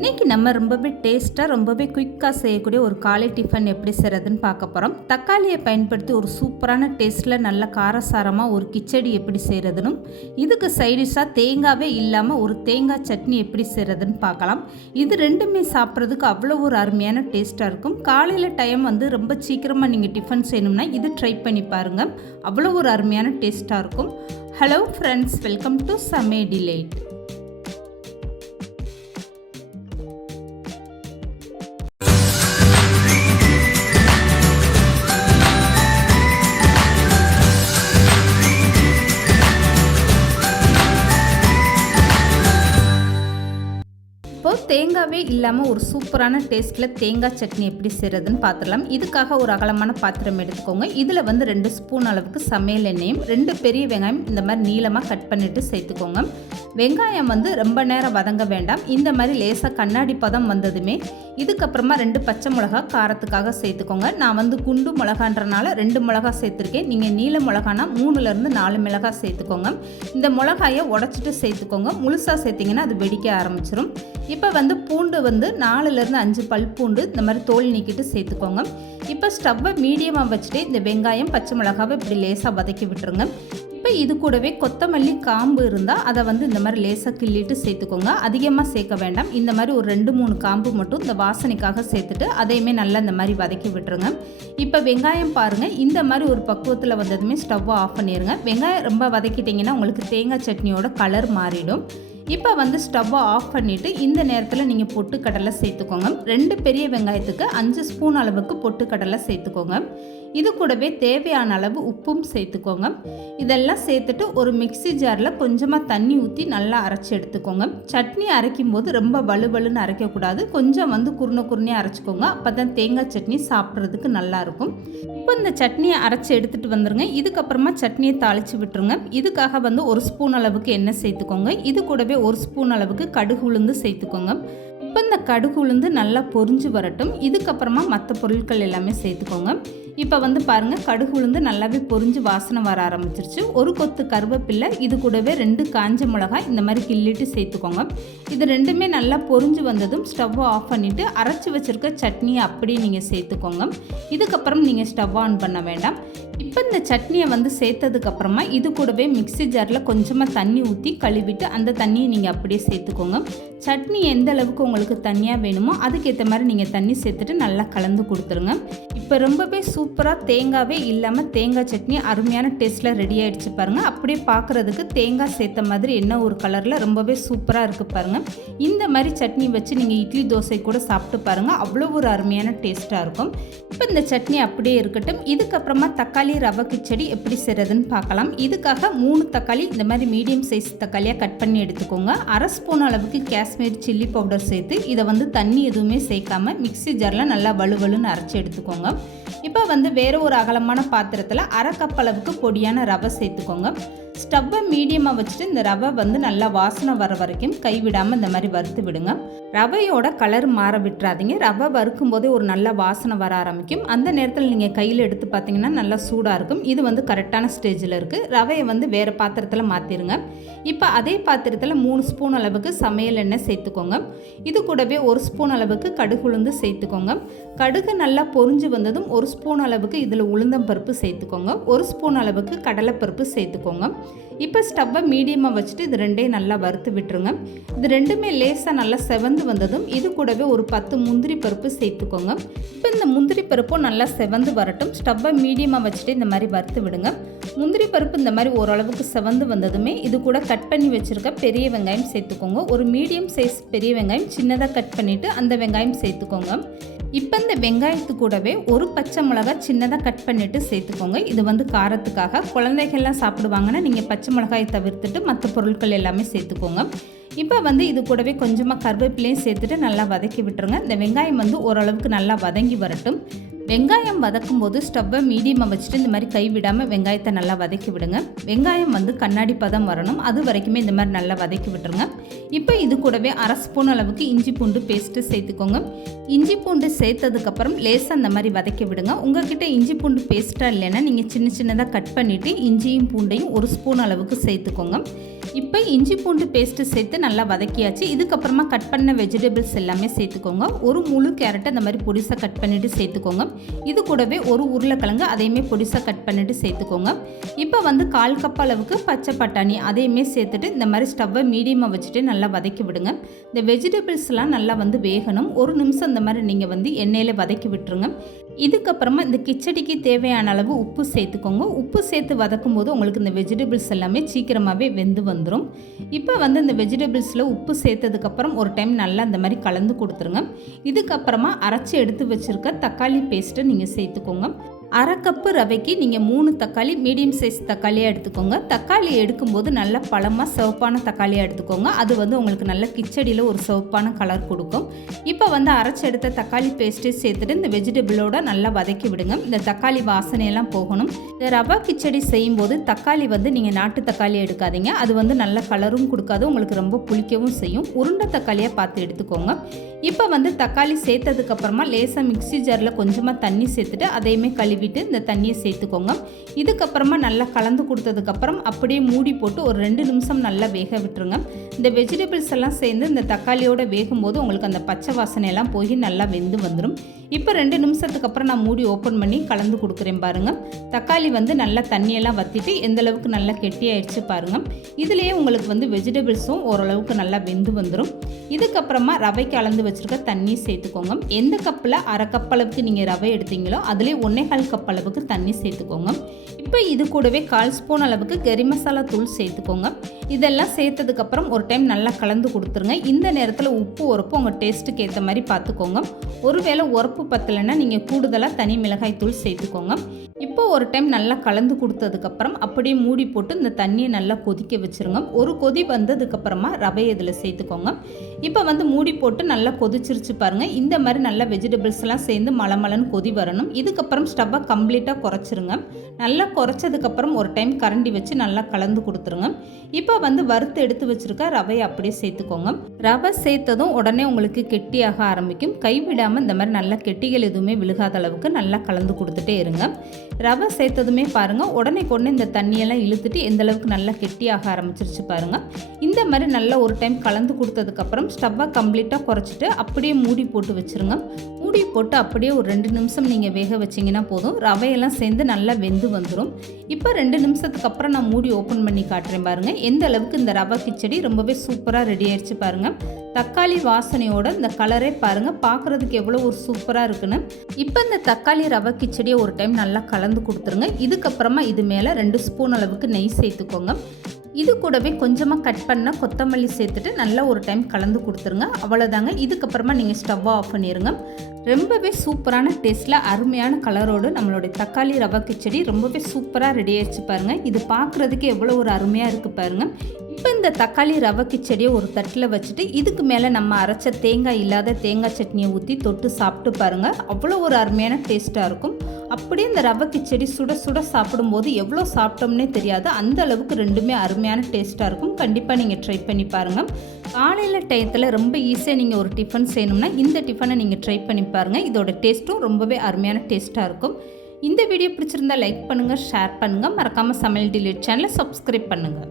இன்றைக்கி நம்ம ரொம்பவே டேஸ்ட்டாக ரொம்பவே குயிக்காக செய்யக்கூடிய ஒரு காலை டிஃபன் எப்படி செய்கிறதுன்னு பார்க்க போகிறோம். தக்காளியை பயன்படுத்தி ஒரு சூப்பரான டேஸ்ட்டில் நல்ல காரசாரமாக ஒரு கிச்சடி எப்படி செய்கிறதுனும், இதுக்கு சைடிஷாக தேங்காவே இல்லாமல் ஒரு தேங்காய் சட்னி எப்படி செய்கிறதுன்னு பார்க்கலாம். இது ரெண்டுமே சாப்பிட்றதுக்கு அவ்வளோ ஒரு அருமையான டேஸ்ட்டாக இருக்கும். காலையில் டைம் ரொம்ப சீக்கிரமாக நீங்கள் டிஃபன் செய்யணும்னா இது ட்ரை பண்ணி பாருங்கள், அவ்வளோ ஒரு அருமையான டேஸ்ட்டாக இருக்கும். ஹலோ ஃப்ரெண்ட்ஸ், வெல்கம் டு சமே டிலைட். இப்போது தேங்காவே இல்லாமல் ஒரு சூப்பரான டேஸ்ட்டில் தேங்காய் சட்னி எப்படி செய்கிறதுன்னு பார்த்துடலாம். இதுக்காக ஒரு அகலமான பாத்திரம் எடுத்துக்கோங்க. இதில் 2 ஸ்பூன் அளவுக்கு சமையல் எண்ணெயும் 2 பெரிய வெங்காயம் இந்த மாதிரி நீளமாக கட் பண்ணிவிட்டு சேர்த்துக்கோங்க. வெங்காயம் ரொம்ப நேரம் வதங்க வேண்டாம். இந்த மாதிரி லேசாக கண்ணாடி பதம் வந்ததுமே இதுக்கப்புறமா 2 பச்சை மிளகா காரத்துக்காக சேர்த்துக்கோங்க. நான் குண்டு மிளகான்றனால 2 மிளகா சேர்த்துருக்கேன். நீங்கள் நீல மிளகானா 3லேருந்து 4 மிளகா சேர்த்துக்கோங்க. இந்த மிளகாயை உடச்சிட்டு சேர்த்துக்கோங்க. முழுசாக சேர்த்திங்கன்னா அது வெடிக்க ஆரம்பிச்சிடும். இப்போ பூண்டு 4லேருந்து 5 பல் பூண்டு இந்த மாதிரி தோல் நீக்கிட்டு சேர்த்துக்கோங்க. இப்போ ஸ்டவ்வை மீடியமாக வச்சுட்டு இந்த வெங்காயம் பச்சை மிளகாவை இப்படி லேசாக வதக்கி விட்டுருங்க. இப்போ இது கூடவே கொத்தமல்லி காம்பு இருந்தால் அதை இந்த மாதிரி லேசாக கிள்ளிட்டு சேர்த்துக்கோங்க. அதிகமாக சேர்க்க வேண்டாம். இந்த மாதிரி ஒரு 2-3 காம்பு மட்டும் இந்த வாசனைக்காக சேர்த்துட்டு அதையுமே நல்லா இந்த மாதிரி வதக்கி விட்டுருங்க. இப்போ வெங்காயம் பாருங்கள், இந்த மாதிரி ஒரு பக்குவத்தில் வந்ததுமே ஸ்டவ்வை ஆஃப் பண்ணிடுங்க. வெங்காயம் ரொம்ப வதக்கிட்டிங்கன்னா உங்களுக்கு தேங்காய் சட்னியோட கலர் மாறிடும். இப்போ ஸ்டவ்வை ஆஃப் பண்ணிவிட்டு இந்த நேரத்தில் நீங்கள் பொட்டுக்கடலை சேர்த்துக்கோங்க. 2 பெரிய வெங்காயத்துக்கு 5 ஸ்பூன் அளவுக்கு பொட்டுக்கடலை சேர்த்துக்கோங்க. இது கூடவே தேவையான அளவு உப்பும் சேர்த்துக்கோங்க. இதெல்லாம் சேர்த்துட்டு ஒரு மிக்ஸி ஜாரில் கொஞ்சமாக தண்ணி ஊற்றி நல்லா அரைச்சி எடுத்துக்கோங்க. சட்னி அரைக்கும் போது ரொம்ப வலுவலுன்னு அரைக்கக்கூடாது. கொஞ்சம் குருணையாக அரைச்சிக்கோங்க. அப்போ தான் தேங்காய் சட்னி சாப்பிட்றதுக்கு நல்லாயிருக்கும். இப்போ இந்த சட்னியை அரைச்சி எடுத்துகிட்டு வந்துடுங்க. இதுக்கப்புறமா சட்னியை தாளித்து விட்டுருங்க. இதுக்காக 1 ஸ்பூன் அளவுக்கு எண்ணெய் சேர்த்துக்கோங்க. இது கூடவே 1 ஸ்பூன் அளவுக்கு கடுகு உளுந்து சேர்த்துக்கோங்க. இப்போ இந்த கடுகு உளுந்து நல்லா பொரிஞ்சு வரட்டும். இதுக்கப்புறமா மற்ற பொருட்கள் எல்லாமே சேர்த்துக்கோங்க. இப்போ பாருங்கள், கடுகு உளுந்து நல்லாவே பொரிஞ்சு வாசனை வர ஆரம்பிச்சிருச்சு. ஒரு கொத்து கருவேப்பிலை, இது கூடவே 2 காஞ்ச மிளகாய் இந்த மாதிரி கிள்ளிட்டு சேர்த்துக்கோங்க. இது ரெண்டுமே நல்லா பொரிஞ்சு வந்ததும் ஸ்டவ்வை ஆஃப் பண்ணிவிட்டு அரைச்சி வச்சுருக்க சட்னியை அப்படியே நீங்கள் சேர்த்துக்கோங்க. இதுக்கப்புறம் நீங்கள் ஸ்டவ் ஆன் பண்ண வேண்டாம். இப்போ இந்த சட்னியை சேர்த்ததுக்கப்புறமா இது கூடவே மிக்ஸி ஜாரில் கொஞ்சமாக தண்ணி ஊற்றி கழுவிட்டு அந்த தண்ணியை நீங்கள் அப்படியே சேர்த்துக்கோங்க. சட்னி எந்த அளவுக்கு உங்களுக்கு தண்ணியாக வேணுமோ அதுக்கேற்ற மாதிரி நீங்கள் தண்ணி சேர்த்துட்டு நல்லா கலந்து கொடுத்துருங்க. இப்போ ரொம்பவே சூப்பராக தேங்காவே இல்லாமல் தேங்காய் சட்னி அருமையான டேஸ்ட்டில் ரெடி ஆகிடுச்சு பாருங்கள். அப்படியே பார்க்குறதுக்கு தேங்காய் சேர்த்த மாதிரி என்ன ஒரு கலரில் ரொம்பவே சூப்பராக இருக்குது பாருங்கள். இந்த மாதிரி சட்னி வச்சு நீங்கள் இட்லி தோசை கூட சாப்பிட்டு பாருங்கள், அவ்வளோ ஒரு அருமையான டேஸ்ட்டாக இருக்கும். இப்போ இந்த சட்னி அப்படியே இருக்கட்டும். இதுக்கப்புறமா தக்காளி ரவை கிச்சடி எப்படி செய்கிறதுன்னு பார்க்கலாம். இதுக்காக 3 தக்காளி இந்த மாதிரி மீடியம் சைஸ் தக்காளியாக கட் பண்ணி எடுத்துக்கோங்க. 1/2 ஸ்பூன் அளவுக்கு காஷ்மீர் சில்லி பவுடர் சேர்த்து இதை தண்ணி எதுவுமே சேர்க்காம மிக்ஸி ஜாரில் நல்லா வலுவலுன்னு அரைச்சி எடுத்துக்கோங்க. இப்போ வேறு ஒரு அகலமான பாத்திரத்தில் 1/2 கப் அளவுக்கு பொடியான ரவை சேர்த்துக்கோங்க. ஸ்டவ்வை மீடியமாக வச்சுட்டு இந்த ரவை நல்லா வாசனை வர வரைக்கும் கைவிடாமல் இந்த மாதிரி வறுத்து விடுங்க. ரவையோட கலர் மாற விட்டுறாதீங்க. ரவை வறுக்கும் போதே ஒரு நல்ல வாசனை வர ஆரம்பிக்கும். அந்த நேரத்தில் நீங்கள் கையில் எடுத்து பார்த்தீங்கன்னா நல்லா சூடாக இருக்கும். இது கரெக்டான ஸ்டேஜில் இருக்குது. ரவையை வேறு பாத்திரத்தில் மாற்றிடுங்க. இப்போ அதே பாத்திரத்தில் 3 ஸ்பூன் அளவுக்கு சமையல் எண்ணெய் சேர்த்துக்கோங்க. இது கூடவே 1 ஸ்பூன் அளவுக்கு கடுகு உளுந்து சேர்த்துக்கோங்க. கடுகு நல்லா பொரிஞ்சு வந்ததும் 1 ஸ்பூன் அளவுக்கு இதில் உளுந்தம்பருப்பு சேர்த்துக்கோங்க. 1 ஸ்பூன் அளவுக்கு கடலைப்பருப்பு சேர்த்துக்கோங்க. இப்போ ஸ்டவ்வை மீடியமாக வச்சுட்டு இது ரெண்டையும் நல்லா வறுத்து விட்டுருங்க. இது ரெண்டுமே லேசாக நல்லா செவந்து வந்ததும் இது கூடவே ஒரு 10 முந்திரி பருப்பு சேர்த்துக்கோங்க. இப்போ இந்த முந்திரி பருப்பும் நல்லா செவந்து வரட்டும். ஸ்டவ்வை மீடியமாக வச்சுட்டு இந்த மாதிரி வறுத்து விடுங்க. முந்திரி பருப்பு இந்த மாதிரி ஓரளவுக்கு செவந்து வந்ததுமே இது கூட கட் பண்ணி வச்சுருக்க பெரிய வெங்காயம் சேர்த்துக்கோங்க. ஒரு மீடியம் சைஸ் பெரிய வெங்காயம் சின்னதாக கட் பண்ணிவிட்டு அந்த வெங்காயம் சேர்த்துக்கோங்க. இப்போ இந்த வெங்காயத்து கூடவே ஒரு பச்சை மிளகாய் சின்னதாக கட் பண்ணிவிட்டு சேர்த்துக்கோங்க. இது காரத்துக்காக. குழந்தைகள்லாம் சாப்பிடுவாங்கன்னா நீங்கள் பச்சை மிளகாயை தவிர்த்துட்டு மற்ற பொருட்கள் எல்லாமே சேர்த்துக்கோங்க. இப்போ இது கூடவே கொஞ்சமாக கருவேப்பிலையும் சேர்த்துட்டு நல்லா வதக்கி விட்டுருங்க. இந்த வெங்காயம் ஓரளவுக்கு நல்லா வதங்கி வரட்டும். வெங்காயம் வதக்கும் போது ஸ்டவ்வை மீடியமாக வச்சுட்டு இந்த மாதிரி கைவிடாமல் வெங்காயத்தை நல்லா வதக்கி விடுங்க. வெங்காயம் கண்ணாடி பதம் வரணும், அது வரைக்குமே இந்த மாதிரி நல்லா வதக்கி விட்டுருங்க. இப்போ இது கூடவே 1/2 ஸ்பூன் அளவுக்கு இஞ்சி பூண்டு பேஸ்ட்டு சேர்த்துக்கோங்க. இஞ்சி பூண்டு சேர்த்ததுக்கப்புறம் லேசாக அந்த மாதிரி வதக்கி விடுங்க. உங்கள்கிட்ட இஞ்சி பூண்டு பேஸ்ட்டாக இல்லைன்னா நீங்கள் சின்னதாக கட் பண்ணிவிட்டு இஞ்சியும் பூண்டையும் 1 ஸ்பூன் அளவுக்கு சேர்த்துக்கோங்க. இப்போ இஞ்சி பூண்டு பேஸ்ட்டு சேர்த்து நல்லா வதக்கியாச்சு. இதுக்கப்புறமா கட் பண்ண வெஜிடபிள்ஸ் எல்லாமே சேர்த்துக்கோங்க. ஒரு முழு கேரட்டை இந்த மாதிரி பொடிசாக கட் பண்ணிவிட்டு சேர்த்துக்கோங்க. இது கூடவே ஒரு உருளைக்கிழங்கு அதையுமே பொடிசாக கட் பண்ணிவிட்டு சேர்த்துக்கோங்க. இப்போ வந்து 1/4 கப் அளவுக்கு பச்சை பட்டாணி அதையுமே சேர்த்துட்டு இந்த மாதிரி ஸ்டவ்வை மீடியமாக வச்சுட்டு நல்லா வதக்கி விடுங்க. இந்த வெஜிடபிள்ஸ்லாம் நல்லா வந்து வேகணும். 1 நிமிஷம் இந்த மாதிரி நீங்கள் வந்து எண்ணெயில் வதக்கி விட்டுருங்க. இதுக்கப்புறமா இந்த கிச்சடிக்கு தேவையான அளவு உப்பு சேர்த்துக்கோங்க. உப்பு சேர்த்து வதக்கும் போது உங்களுக்கு இந்த வெஜிடபிள்ஸ் எல்லாமே சீக்கிரமாகவே வெந்து வந்துடும். இப்போ வந்து இந்த வெஜிடபிள்ஸில் உப்பு சேர்த்ததுக்கப்புறம் ஒரு டைம் நல்லா இந்த மாதிரி கலந்து கொடுத்துருங்க. இதுக்கப்புறமா அரைச்சி எடுத்து வச்சுருக்க தக்காளி பேஸ்ட்டை நீங்கள் சேர்த்துக்கோங்க. 1/2 கப்பு ரவைக்கு நீங்கள் 3 தக்காளி மீடியம் சைஸ் தக்காளியாக எடுத்துக்கோங்க. தக்காளி எடுக்கும்போது நல்ல பழமாக சிவப்பான தக்காளியாக எடுத்துக்கோங்க. அது வந்து உங்களுக்கு நல்ல கிச்சடியில் ஒரு சிவப்பான கலர் கொடுக்கும். இப்போ வந்து அரைச்சி எடுத்த தக்காளி பேஸ்ட்டு சேர்த்துட்டு இந்த வெஜிடபிளோட நல்லா வதக்கி விடுங்க. இந்த தக்காளி வாசனையெல்லாம் போகணும். இந்த ரவா கிச்சடி செய்யும்போது தக்காளி வந்து நீங்கள் நாட்டு தக்காளி எடுக்காதீங்க. அது வந்து நல்ல கலரும் கொடுக்காது, உங்களுக்கு ரொம்ப புளிக்கவும் செய்யும். உருண்டை தக்காளியாக பார்த்து எடுத்துக்கோங்க. இப்போ வந்து தக்காளி சேர்த்ததுக்கப்புறமா லேசாக மிக்ஸி ஜாரில் கொஞ்சமாக தண்ணி சேர்த்துட்டு அதையுமே கழுவிட்டு இந்த தண்ணியை சேர்த்துக்கோங்க. இதுக்கப்புறமா நல்லா கலந்து கொடுத்ததுக்கப்புறம் அப்படியே மூடி போட்டு ஒரு 2 நிமிஷம் நல்லா வேக விட்டுருங்க. இந்த வெஜிடபிள்ஸ் எல்லாம் சேர்ந்து இந்த தக்காளியோட வேகும்போது உங்களுக்கு அந்த பச்சை வாசனையெல்லாம் போய் நல்லா வெந்து வந்துடும். இப்போ 2 நிமிஷத்துக்கு அப்புறம் நான் மூடி ஓப்பன் பண்ணி கலந்து கொடுக்குறேன் பாருங்கள். தக்காளி வந்து நல்லா தண்ணியெல்லாம் வற்றிட்டு எந்தளவுக்கு நல்லா கெட்டியாயிடுச்சு பாருங்கள். இதுலேயே உங்களுக்கு வந்து வெஜிடபிள்ஸும் ஓரளவுக்கு நல்லா வெந்து வந்துடும். இதுக்கப்புறமா ரவைக்கு கலந்து வச்சுருக்க தண்ணி சேர்த்துக்கோங்க. எந்த கப்பில் 1/2 கப் அளவுக்கு நீங்கள் ரவை எடுத்தீங்களோ அதிலே 1/4 கப் அளவுக்கு தண்ணி சேர்த்துக்கோங்க. இப்போ இது கூடவே 1/4 ஸ்பூன் அளவுக்கு கறி மசாலா தூள் சேர்த்துக்கோங்க. இதெல்லாம் சேர்த்ததுக்கப்புறம் ஒரு டைம் நல்லா கலந்து கொடுத்துருங்க. இந்த நேரத்தில் உப்பு உரப்பு உங்கள் டேஸ்ட்டுக்கு ஏற்ற மாதிரி பார்த்துக்கோங்க. ஒருவேளை உரப்பு பத்தலைன்னா நீங்கள் கூடுதலாக தனி மிளகாய் தூள் சேர்த்துக்கோங்க. இப்போ ஒரு டைம் நல்லா கலந்து கொடுத்ததுக்கப்புறம் அப்படியே மூடி போட்டு இந்த தண்ணியை நல்லா கொதிக்க வச்சுருங்க. ஒரு கொதி வந்ததுக்கப்புறமா ரவையை இதில் சேர்த்துக்கோங்க. இப்போ வந்து மூடி போட்டு நல்லா கொதிச்சிருச்சு பாருங்கள். இந்த மாதிரி நல்லா வெஜிடபிள்ஸ்லாம் சேர்ந்து மலமலன்னு கொதி வரணும். இதுக்கப்புறம் ஸ்டவ்வை கம்ப்ளீட்டாக குறைச்சிருங்க. நல்லா குறைச்சதுக்கப்புறம் ஒரு டைம் கரண்டி வச்சு நல்லா கலந்து கொடுத்துருங்க. இப்போ வந்து வறுத்து எடுத்து வச்சுருக்க ரவையை அப்படியே சேர்த்துக்கோங்க. ரவை சேர்த்ததும் உடனே உங்களுக்கு கெட்டியாக ஆரம்பிக்கும். கைவிடாமல் இந்த மாதிரி நல்லா கெட்டிகள் எதுவுமே விழுகாத அளவுக்கு நல்லா கலந்து கொடுத்துட்டே இருங்க. ரவை சேர்த்ததுமே பாருங்கள் உடனே கொண்டு இந்த தண்ணியெல்லாம் இழுத்துட்டு எந்த அளவுக்கு நல்லா கெட்டியாக ஆரம்பிச்சிருச்சு பாருங்கள். இந்த மாதிரி நல்லா ஒரு டைம் கலந்து கொடுத்ததுக்கப்புறம் ஸ்டவ்வை கம்ப்ளீட்டாக குறைச்சிட்டு அப்படியே மூடி போட்டு வச்சுருங்க. மூடி போட்டு அப்படியே ஒரு 2 நிமிஷம் நீங்கள் வேக வச்சிங்கன்னா போதும். ரவையெல்லாம் சேர்ந்து நல்லா வெந்து வந்துடும். இப்போ 2 நிமிஷத்துக்கு அப்புறம் நான் மூடி ஓப்பன் பண்ணி காட்டுறேன் பாருங்கள். எந்த அளவுக்கு இந்த ரவை கிச்சடி ரொம்பவே சூப்பராக ரெடி ஆயிடுச்சு பாருங்கள். தக்காளி வாசனையோட இந்த கலரே பாருங்கள் பார்க்குறதுக்கு எவ்வளோ ஒரு சூப்பராக இருக்குன்னு. இப்போ இந்த தக்காளி ரவை கிச்சடியை ஒரு டைம் நல்லா கலந்து கொடுத்துருங்க. இதுக்கப்புறமா இது மேலே 2 ஸ்பூன் அளவுக்கு நெய் சேர்த்துக்கோங்க. இது கூடவே கொஞ்சமாக கட் பண்ண கொத்தமல்லி சேர்த்துட்டு நல்லா ஒரு டைம் கலந்து கொடுத்துருங்க. அவ்வளோதாங்க. இதுக்கப்புறமா நீங்கள் ஸ்டவ்வை ஆஃப் பண்ணிடுங்க. ரொம்பவே சூப்பரான டேஸ்ட்டில் அருமையான கலரோடு நம்மளுடைய தக்காளி ரவை கிச்சடி ரொம்பவே சூப்பராக ரெடி ஆகிடுச்சு பாருங்கள். இது பார்க்குறதுக்கு எவ்வளோ ஒரு அருமையாக இருக்குது பாருங்கள். இப்போ இந்த தக்காளி ரவை கிச்சடியை ஒரு தட்டில் வச்சுட்டு இதுக்கு மேலே நம்ம அரைச்ச தேங்காய் இல்லாத தேங்காய் சட்னியை ஊற்றி தொட்டு சாப்பிட்டு பாருங்கள். அவ்வளோ ஒரு அருமையான டேஸ்ட்டாக இருக்கும். அப்படியே இந்த ரவை கிச்சடி சுட சுட சாப்பிடும்போது எவ்வளோ சாப்பிட்டோம்னே தெரியாது. அந்த அளவுக்கு ரெண்டுமே அருமையான டேஸ்ட்டாக இருக்கும். கண்டிப்பாக நீங்கள் ட்ரை பண்ணி பாருங்கள். காலையில் டயத்தில் ரொம்ப ஈஸியாக நீங்கள் ஒரு டிஃபன் செய்யணும்னா இந்த டிஃபனை நீங்கள் ட்ரை பண்ணி பாருங்கள். இதோட டேஸ்ட்டும் ரொம்பவே அருமையான டேஸ்ட்டாக இருக்கும். இந்த வீடியோ பிடிச்சிருந்தா லைக் பண்ணுங்கள், ஷேர் பண்ணுங்கள். மறக்காமல் சமையல் டிலீட் சேனலை சப்ஸ்கிரைப் பண்ணுங்கள்.